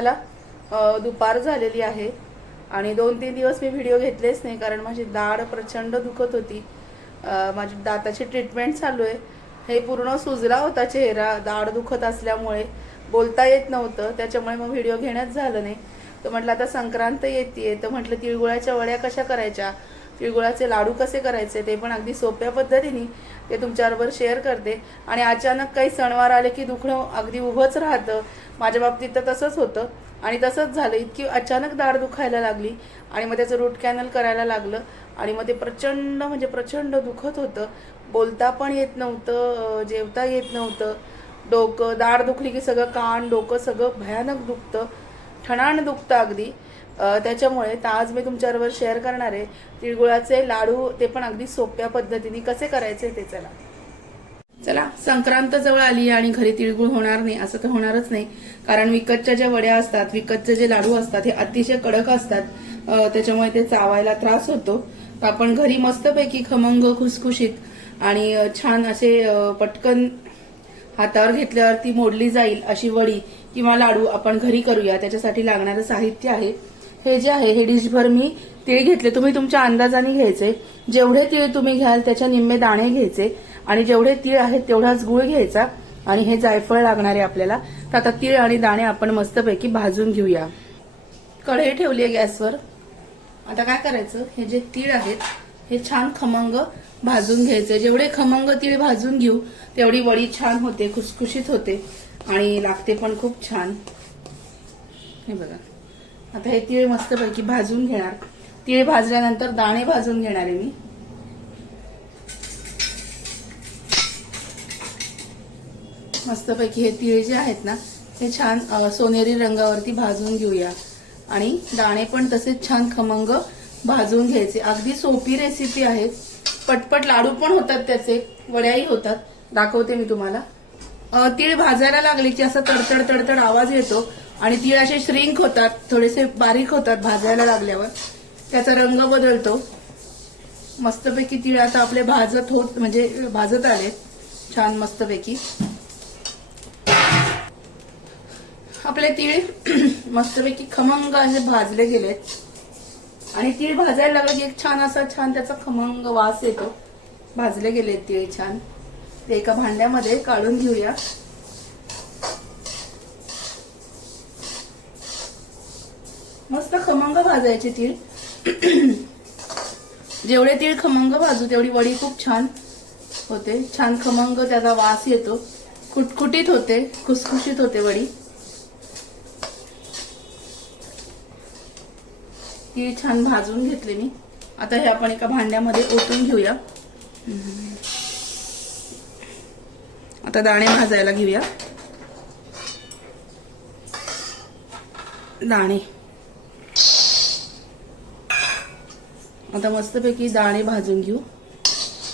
त्याला दुपार झालेली आहे. आणि दोन तीन दिवस मी व्हिडिओ घेतलेच नाही कारण माझी दाढ प्रचंड दुखत होती. माझी दाताची ट्रीटमेंट चालू आहे. हे पूर्ण सुजला होता चेहरा दाढ दुखत असल्यामुळे. बोलता येत नव्हतं त्याच्यामुळे मग व्हिडिओ घेण्यात झालं नाही. तर म्हटलं आता संक्रांत येते तर म्हटलं तिळगुळाच्या वड्या कशा करायच्या? तिळगुळाचे लाडू कसे करायचे ते पण अगदी सोप्या पद्धतीने ते तुमच्याबरोबर शेअर करते. आणि अचानक काही सणवार आले की दुखणं अगदी उभंच राहतं. माझ्या बाबतीत तर तसंच होतं. आणि तसंच झालं. इतकी अचानक दाढ दुखायला लागली. आणि मग त्याचं रूट कॅनल करायला लागलं. आणि मग ते प्रचंड म्हणजे प्रचंड दुखत होतं. बोलता पण येत नव्हतं जेवता येत नव्हतं. डोकं दाढ दुखली की सगळं कान डोकं सगळं भयानक दुखतं. ठणाण दुखतं अगदी. त्याच्यामुळे तर आज मी तुमच्याबरोबर शेअर करणार आहे. तिळगुळाचे लाडू ते पण अगदी सोप्या पद्धतीने कसे करायचे ते चला. चला संक्रांत जवळ आली आणि घरी तिळगुळ होणार नाही असं तर होणारच नाही. कारण विकतच्या ज्या वड्या असतात विकतचे जे लाडू असतात हे अतिशय कडक असतात. त्याच्यामुळे ते चावायला त्रास होतो. आपण घरी मस्तपैकी खमंग खुसखुशीत आणि छान असे पटकन हातावर घेतल्यावर ती मोडली जाईल अशी वडी किंवा लाडू आपण घरी करूया. त्याच्यासाठी लागणारं साहित्य आहे. हे जे आहे हे डिशभर मी तीळ घेतले. तुम्ही तुमच्या अंदाजाने घ्यायचे. जेवढे तीळ तुम्ही घ्याल त्याच्या निम्मे दाणे घ्यायचे. आणि जेवढे तीळ आहेत तेवढाच गुळ घ्यायचा. आणि हे जायफळ लागणार आहे आपल्याला. तर आता तीळ आणि दाणे आपण मस्तपैकी भाजून घेऊया. कढई ठेवली आहे गॅसवर. आता काय करायचं? हे जे तीळ आहेत हे छान खमंग भाजून घ्यायचे. जेवढे खमंग तीळ भाजून घेऊ तेवढी वडी छान होते खुसखुशीत होते. आणि लागते पण खूप छान. हे बघा. आता हे तिळ मस्तपैकी भाजून घेणार. तिळ भाजल्यानंतर दाणे भाजून घेणार आहे मी. मस्तपैकी हे तिळ जे आहेत ना हे छान सोनेरी रंगावरती भाजून घेऊया. आणि दाणे पण तसेच छान खमंग भाजून घ्यायचे. अगदी सोपी रेसिपी आहे पटपट लाडू पण होतात त्याचे वड्याही होतात. दाखवते मी तुम्हाला. तिळ तीळ भाजायला लागले की असा तडतड तडतड आवाज येतो. आणि तीळ असे श्रिंक होतात थोडेसे बारीक होतात भाजायला लागल्यावर. त्याचा रंग बदलतो. मस्तपैकी तीळ आता आपले भाजत होत म्हणजे भाजत आले छान मस्तपैकी. आपले तीळ मस्तपैकी खमंग असे भाजले गेलेत. आणि तीळ भाजायला लागलं की एक छान असा छान त्याचा खमंग वास येतो. भाजले गेलेत तीळ छान. ते एका भांड्यामध्ये काढून घेऊया मस्त खमंग भाजायचे तीळ. जेवढे तीळ खमंग भाजू तेवढी वडी खूप छान होते. छान खमंग त्याचा वास येतो. खुटखुटीत होते खुसखुशीत होते वडी. ती छान भाजून घेतली मी. आता हे आपण एका भांड्यामध्ये ओतून घेऊया. आता दाणे भाजायला घेऊया. दाणे. आता मस्तपैकी दाणे भाजून घेऊ.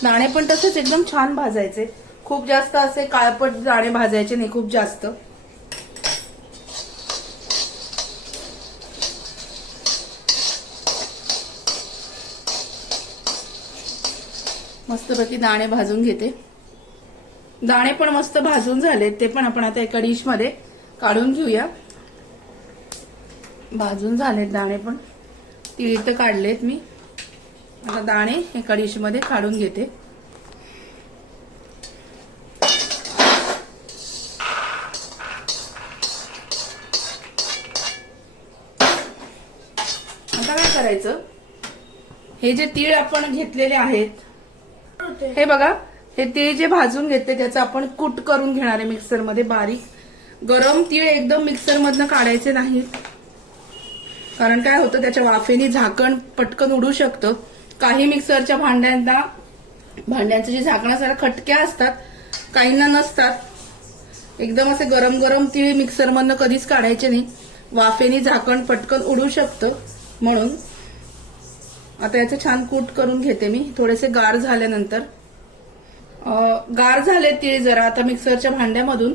दाणे पण तसेच एकदम छान भाजायचे. खूप जास्त असे काळपट दाणे भाजायचे नाही खूप जास्त. मस्तपैकी दाणे भाजून घेते. दाणे पण मस्त भाजून झालेत ते पण आपण आता एका डिशमध्ये काढून घेऊया. भाजून झालेत दाणे पण. तिळ तर काढलेत मी. आता दाणे एका डिशमध्ये काढून घेते. आता काय करायचं? हे जे तीळ आपण घेतलेले आहेत हे बघा हे तीळ जे भाजून घेतले त्याचं आपण कूट करून घेणार आहे मिक्सरमध्ये बारीक. गरम तीळ एकदम मिक्सरमधनं काढायचे नाहीत कारण काय होतं त्याच्या वाफेने झाकण पटकन उडू शकतं. काही मिक्सरच्या भांड्यांना भांड्यांचे जे झाकणासारा खटक्या असतात काहींना नसतात. एकदम असे गरम गरम ती मिक्सरमधनं कधीच काढायचे नाही. वाफेनी झाकण पटकन उडू शकतं म्हणून. आता याचं छान कूट करून घेते मी. थोडेसे गार झाल्यानंतर. गार झाले तीळ जरा आता मिक्सरच्या भांड्यामधून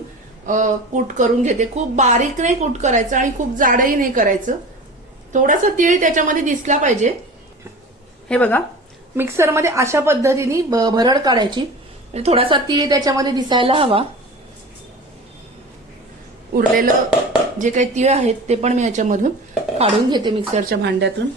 कूट करून घेते. खूप बारीक नाही कूट करायचं आणि खूप जाडही नाही करायचं. थोडासा तीळ त्याच्यामध्ये दिसला पाहिजे. हे बघा. मिक्सरमध्ये अशा पद्धतीने भरड काढायची. म्हणजे थोडासा तीळ त्याच्यामध्ये दिसायला हवा. उरलेलं जे काही तीळ आहेत ते पण मी याच्यामधून काढून घेते मिक्सरच्या भांड्यातून.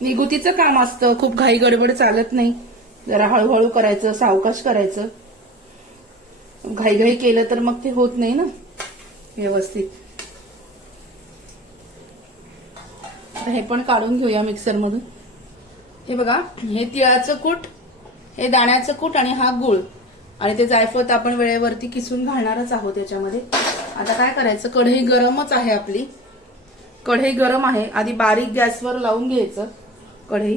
निगुतीचं काम असतं. खूप घाई गडबड चालत नाही. जरा हळूहळू करायचं सावकाश करायचं. घाईघाई केलं तर मग ते होत नाही ना. व्यवस्थित. हे पण काढून घेऊया मिक्सर मधून हे बघा हे तिळाचं कूट हे दाण्याचं कूट आणि हा गुळ. आणि ते जायफळ आपण वेळेवरती किसून घालणारच आहोत त्याच्यामध्ये. आता काय करायचं? कढई गरमच आहे आपली. कढई गरम आहे. आधी बारीक गॅसवर लावून घ्यायचं. कढई.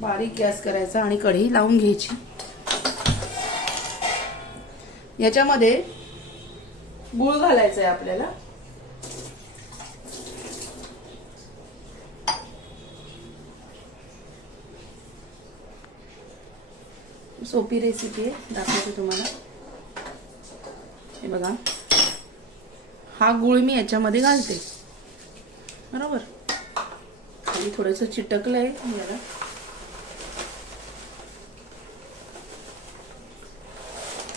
बारीक गॅस करायचा आणि कढई लावून घ्यायची. याच्यामध्ये गुळ घालायचा आहे आपल्याला. सोपी रेसिपी आहे दाखवते तुम्हाला. हे बघा. हा गुळ मी याच्यामध्ये घालते. बरोबर. थोडंसं थोडंसं आहे जरा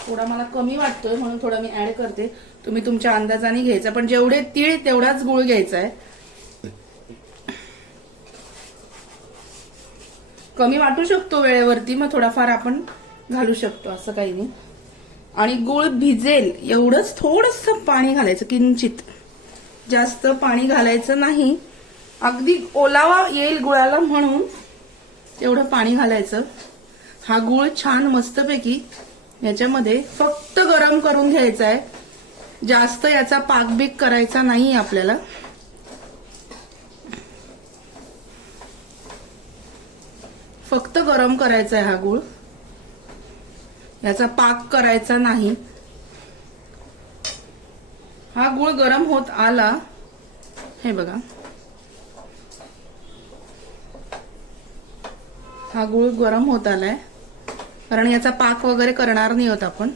थोडा मला कमी वाटतोय म्हणून थोडा मी ऍड करते. तुम्ही तुमच्या अंदाजाने घ्यायचा. पण जेवढे तीळ तेवढाच गुळ घ्यायचा आहे. कमी वाटू शकतो वेळेवरती मग थोडाफार आपण घालू शकतो असं काही नाही. आणि गुळ भिजेल एवढंच थोडस पाणी घालायचं किंचित. जास्त पाणी घालायचं नाही. अगदी ओलावा येईल गुळाला म्हणून तेवढं पाणी घालायचं. हा गुळ छान मस्तपैकी याच्यामध्ये फक्त गरम करून घ्यायचा आहे जास्त याचा पाकबीक करायचा नाही आपल्याला. फक्त गरम करायचा आहे हा गुळ. याचा पाक करायचा नाही. हा गुळ गरम होत आला. हे बघा. हा गुळ गरम होत आलाय. कारण याचा पाक वगैरे करणार नाही होत आपण.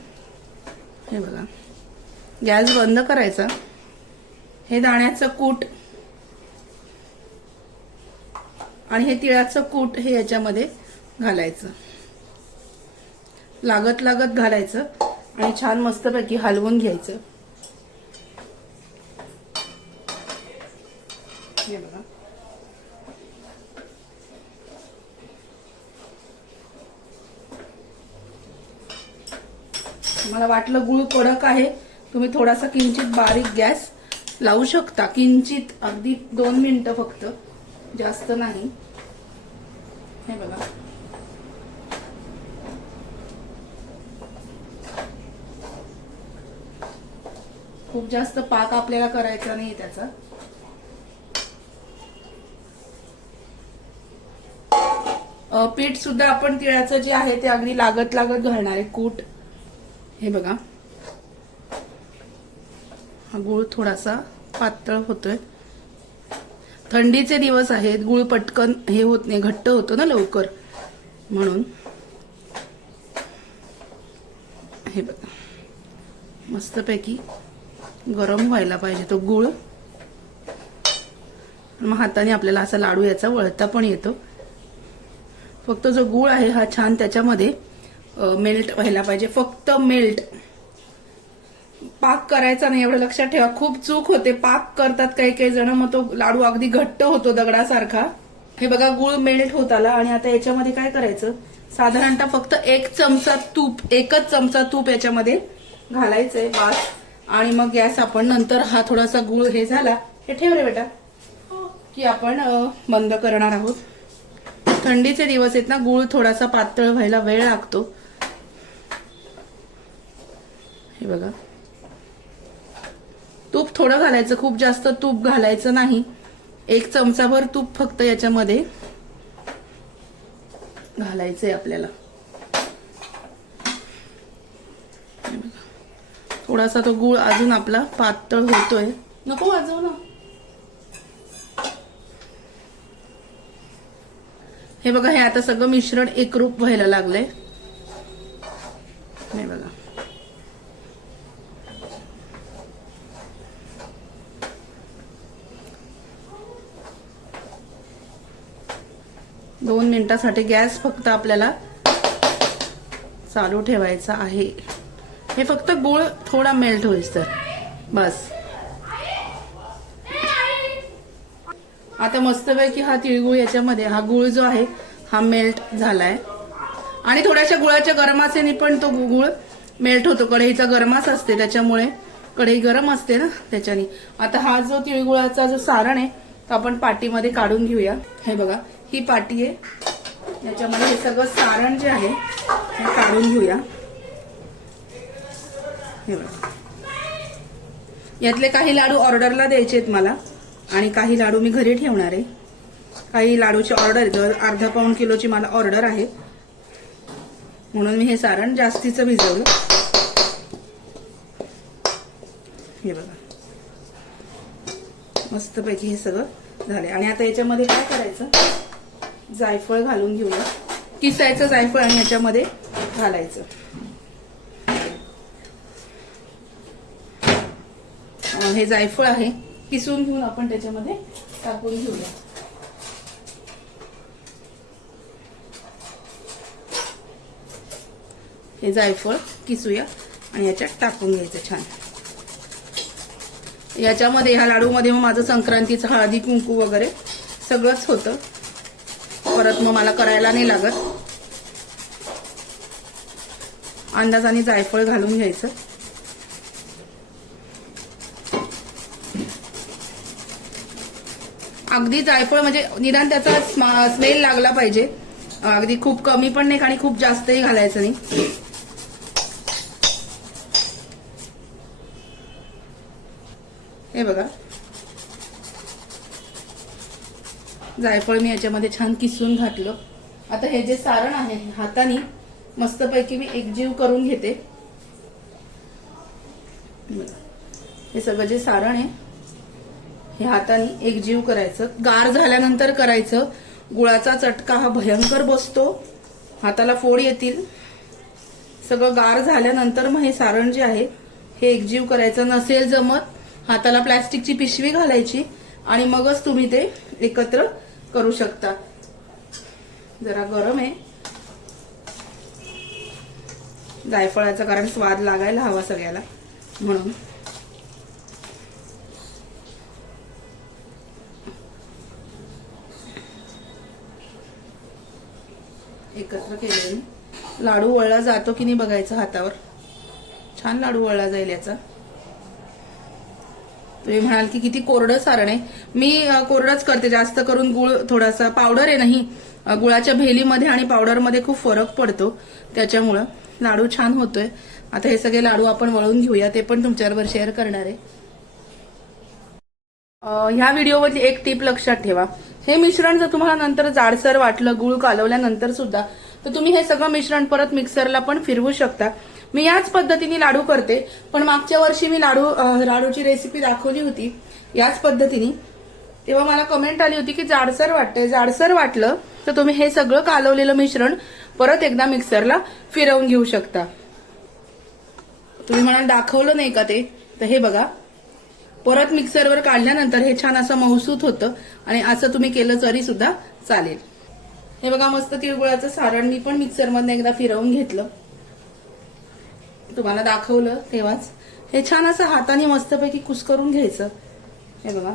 हे बघा. गॅस बंद करायचा. हे दाण्याचं कूट आणि हे तिळाचं कूट हे याच्यामध्ये घालायचं. लागत लागत घालायचं आणि छान मस्तपैकी हलवून घ्यायचं. मला वाटलं गुळ कडक आहे. तुम्ही थोडासा किंचित बारीक गॅस लावू शकता. किंचित अगदी दोन मिनिटं फक्त. जास्त नाही. हे बघा. खूप जास्त पाक आपल्याला करायचा नाही त्याचा. पीठ सुद्धा आपण तिळाचं जे आहे ते अगदी लागत लागत घालणार आहे. कूट. हे बघा. हा गुळ थोडासा पातळ होतोय. थंडीचे दिवस आहेत गुळ पटकन हे होत नाही घट्ट होतो ना लवकर. म्हणून हे बघा. मस्तपैकी गरम व्हायला पाहिजे तो गुळ. मग हाताने आपल्याला असा लाडू याचा वळता पण येतो. फक्त जो गुळ आहे हा छान त्याच्यामध्ये मेल्ट व्हायला पाहिजे. फक्त मेल्ट पाक करायचा नाही एवढं लक्षात ठेवा. खूप चूक होते. पाक करतात काही काही जण. मग तो लाडू अगदी घट्ट होतो दगडासारखा. हे बघा गुळ मेल्ट होत आला आणि आता याच्यामध्ये काय करायचं? साधारणतः फक्त एक चमचा तूप एकच चमचा तूप याच्यामध्ये घालायचंय बास. आणि मग गॅस आपण नंतर हा थोडासा गुळ हे झाला. हे ठेव रे बेटा. की आपण बंद करणार आहोत. थंडीचे दिवस आहेत ना गुळ थोडासा पातळ व्हायला वेळ लागतो. हे बघा. तूप थोडं घालायचं खूप जास्त तूप घालायचं नाही. एक चमचाभर तूप फक्त याच्यामध्ये घालायचंय आपल्याला. बघा. थोडासा तो गुळ अजून आपला पातळ होतोय. नको वाजव ना. हे बघा हे आता सगळं मिश्रण एकरूप व्हायला लागलंय हे बघा दोन मिनिटासाठी गॅस फक्त आपल्याला चालू ठेवायचा आहे. हे फक्त गुळ थोडा मेल्ट होईल तर बस. आता मस्तपैकी हा तिळगुळ याच्यामध्ये हा गुळ जो आहे हा मेल्ट झालाय. आणि थोड्याशा गुळाच्या गरमासेने पण तो गुळ मेल्ट होतो. कढईचा गरमास असते त्याच्यामुळे कढई गरम असते ना त्याच्याने. आता हा जो तिळगुळाचा जो सारण आहे तर आपण पाटीमध्ये काढून घेऊया. हे बघा ही पाटी आहे. याच्यामध्ये हे सगळं सारण जे आहे हे काढून घेऊया. हे बघा. यातले काही लाडू ऑर्डरला द्यायचे आहेत मला आणि काही लाडू मी घरी ठेवणार आहे. काही लाडूची ऑर्डर जवळ अर्धा पाऊण किलोची मला ऑर्डर आहे. म्हणून मी हे सारण जास्तीचं भिजवलं. हे बघा. मस्तपैकी हे सगळं झालं आणि आता याच्यामध्ये काय करायचं? जायफळ घालून घेऊया. किसायचं जायफळ आणि याच्यामध्ये घालायचं. हे जायफळ आहे. किसून घेऊन आपण त्याच्यामध्ये टाकून घेऊया. हे जायफळ किसूया आणि याच्यात टाकून घ्यायचं छान. याच्यामध्ये ह्या लाडूमध्ये मग माझं संक्रांतीचं हळदी कुंकू वगैरे सगळंच होतं. परत मग मला करायला नाही लागत. अंदाजाने जायफळ घालून घ्यायचं. अगदी जायफळ म्हणजे निदान त्याचा स्मेल लागला पाहिजे. अगदी खूप कमी पण नाही आणि खूप जास्तही घालायचं नाही. हे बघा. जायफळ मी याच्यामध्ये छान किसून घातलं. आता हे जे सारण आहे हाताने मस्तपैकी मी एकजीव करून घेते. हे सगळं जे सारण आहे हे हाताने एकजीव करायचं. गार झाल्यानंतर करायचं. गुळाचा चटका हा भयंकर बसतो. हाताला फोड येतील. सगळं गार झाल्यानंतर मग हे सारण जे आहे हे एकजीव करायचं. नसेल जमत हाताला प्लॅस्टिकची पिशवी घालायची आणि मगच तुम्ही ते एकत्र करू शकता. जरा गरम आहे. जायफळाचा कारण स्वाद लागायला हवा सगळ्याला म्हणून. एकत्र केले लाडू वळला जातो की नाही बघायचा हातावर? छान लाडू वळला जाईल याचा. तुम्ही म्हणाल की किती कोरडं सारण आहे. मी कोरडंच करते. जास्त करून गुळ थोडासा पावडर आहे नाही गुळाच्या भेलीमध्ये आणि पावडरमध्ये खूप फरक पडतो. त्याच्यामुळं लाडू छान होतोय. आता हे सगळे लाडू आपण वळून घेऊया. ते पण तुमच्याबरोबर शेअर करणार आहे. ह्या व्हिडिओवरती एक टीप लक्षात ठेवा. हे मिश्रण जर तुम्हाला नंतर जाडसर वाटलं गुळ कालवल्यानंतर सुद्धा तर तुम्ही हे सगळं मिश्रण परत मिक्सरला पण फिरवू शकता. मी याच पद्धतीने लाडू करते. पण मागच्या वर्षी मी लाडू लाडूची रेसिपी दाखवली होती. याच पद्धतीने. तेव्हा मला कमेंट आली होती की जाडसर वाटतंय. जाडसर वाटलं तर तुम्ही हे सगळं कालवलेलं मिश्रण परत एकदा मिक्सरला फिरवून घेऊ शकता. तुम्ही मला दाखवलं नाही का ते? तर हे बघा. परत मिक्सरवर काढल्यानंतर हे छान असं मौसूत होतं आणि असं तुम्ही केलं तरी सुद्धा चालेल. हे बघा मस्त तिळगुळाचं सारण मी पण मिक्सरमधनं एकदा फिरवून घेतलं. तुम्हाला दाखवलं तेव्हाच. हे छान असं हाताने मस्तपैकी कुस्करून घ्यायचं. हे बघा.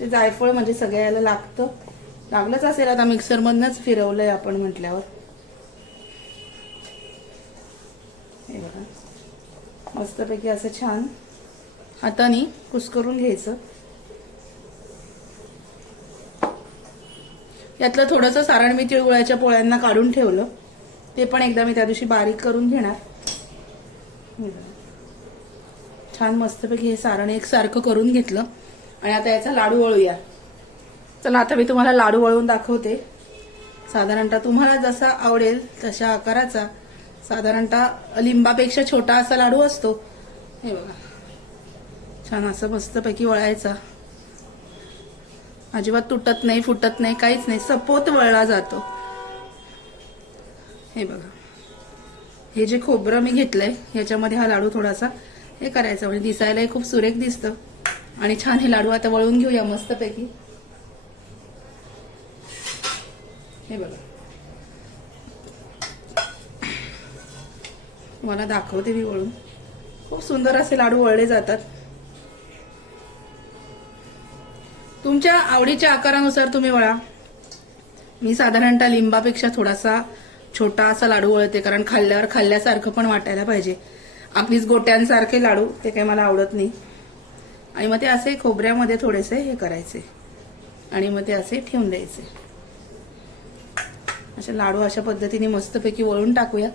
ते जायफळ म्हणजे सगळ्याला लागतं. लागलंच असेल आता मिक्सरमधनच फिरवलंय आपण म्हटल्यावर. हे बघा. मस्तपैकी असं छान हाताने कुस्करून घ्यायचं. यातलं थोडंसं सारण मी तिळगुळाच्या पोळ्यांना काढून ठेवलं. ते पण एकदा मी त्या दिवशी बारीक करून घेणार. छान मस्तपैकी हे सारण एकसारखं करून घेतलं. आणि आता याचा लाडू वळूया. चला आता मी तुम्हाला लाडू वळून दाखवते. साधारणतः तुम्हाला जसा आवडेल तशा आकाराचा. साधारणतः लिंबापेक्षा छोटा असा लाडू असतो. हे बघा. छान असं मस्तपैकी वळायचा. अजिबात तुटत नाही फुटत नाही काहीच नाही. सपोत वळला जातो. हे बघा. हे जे खोबरं मी घेतलंय ह्याच्यामध्ये हा लाडू थोडासा हे करायचा. म्हणजे दिसायलाही खूप सुरेख दिसतं. आणि छान हे लाडू आता वळून घेऊया मस्तपैकी. हे बघा. मला दाखवते मी वळून. खूप सुंदर असे लाडू वळले जातात. तुमच्या आवडीच्या आकारानुसार तुम्ही वळा. मी साधारणतः लिंबापेक्षा थोडासा छोटा असा लाडू वळते कारण खाल्ल्यावर खाल्ल्यासारखं पण वाटायला पाहिजे. आपलीच गोट्यांसारखे लाडू ते काही मला आवडत नाही. आणि मग ते असे खोबऱ्यामध्ये थोडेसे हे करायचे. आणि मग ते असे ठेवून द्यायचे. असे लाडू अशा पद्धतीने मस्तपैकी वळून टाकूया.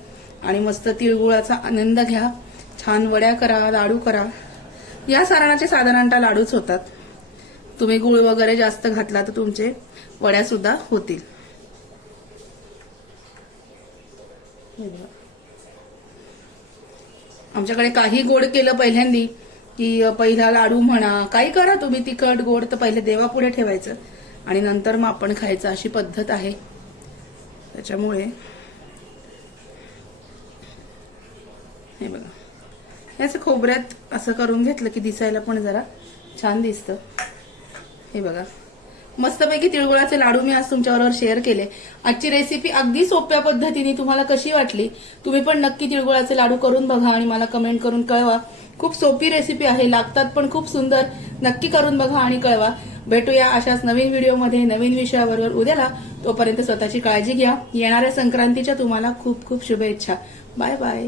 आणि मस्त तिळगुळाचा आनंद घ्या. छान वड्या करा लाडू करा. या सारणाचे साधारणतः लाडूच होतात. तुम्ही गुळ वगैरे जास्त घातला तर तुमचे वड्या सुद्धा होतील. आमच्याकडे काही गोड केलं पहिल्यांदी की पहिला लाडू म्हणा काही करा तुम्ही तिखट गोड तर पहिले देवापुढे ठेवायचं. आणि नंतर मग आपण खायचं अशी पद्धत आहे. त्याच्यामुळे हे बघा. हे असं खोबऱ्यात असं करून घेतलं की दिसायला पण जरा छान दिसतं. हे बघा. मस्तपैकी तिळगुळाचे लाडू मी आज तुमच्याबरोबर शेअर केले. आजची रेसिपी अगदी सोप्या पद्धतीने तुम्हाला कशी वाटली तुम्ही पण नक्की तिळगुळाचे लाडू करून बघा आणि मला कमेंट करून कळवा. खूप सोपी रेसिपी आहे लागतात पण खूप सुंदर. नक्की करून बघा आणि कळवा. भेटूया अशाच नवीन व्हिडिओमध्ये नवीन विषयाबरोबर. उद्याला तोपर्यंत स्वतःची काळजी घ्या. येणाऱ्या संक्रांतीच्या तुम्हाला खूप खूप शुभेच्छा. Bye bye